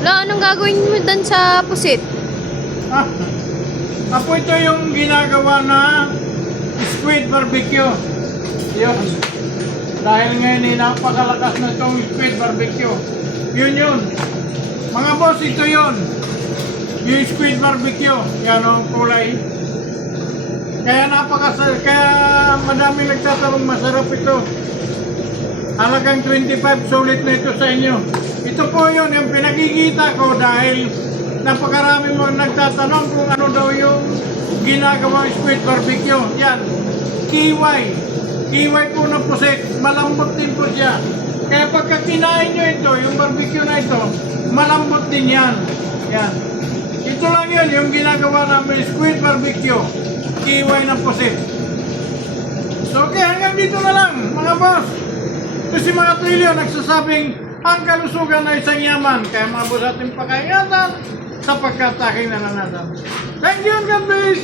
Wala, anong gagawin mo doon sa pusit? Ah, Apo, ito yung ginagawa na squid barbecue. Yun. Dahil ngayon napakalakas na itong squid barbecue. Yun. Mga boss, ito yun. Yung squid barbecue. Yan ang kulay. Kaya kaya madaming nagtatanong masarap ito. Halagang 25, sulit na ito sa inyo. Ito po yun, yung pinagkikita ko dahil napakarami mo nagtatanong kung ano daw yung ginagawang squid barbecue. Yan, kiway. Kiway po ng pusit, malambot din po siya. Kaya pagka kinain nyo ito, yung barbecue na ito, malambot din yan. Yan. Ito lang yun, yung ginagawa namin squid barbecue. Kiway ng pusit. So okay, hanggang dito na lang, mga boss. Kasi mga trilyo nagsasabing ang kalusugan ay isang yaman. Kaya mga boss ating pakaingatan sapagkat aking nananasan. Thank you, God bless!